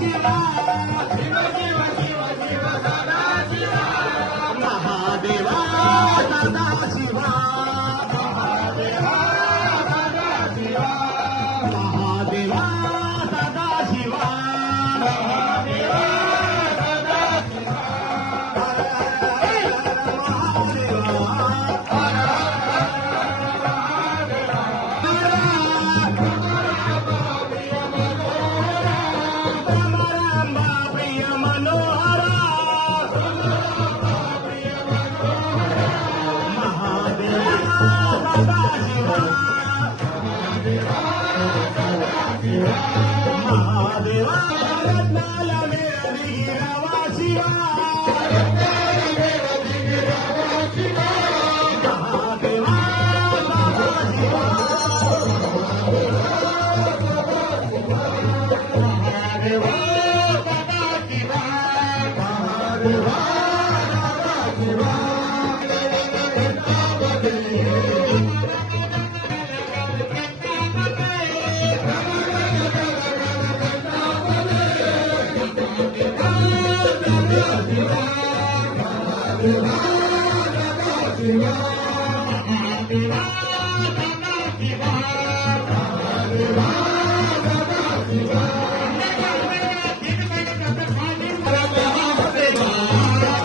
शिवा शिव शिव शिव शिव सदा शिवा महादेवा सदा शिवा महादेवा सदा शिवा महादेवा सदा शिवा महादेवा सदा शिवा महादेवा रत्नाला मेळवी गिरावा शिवा महादेवा महादेवा महादेवा Shiva,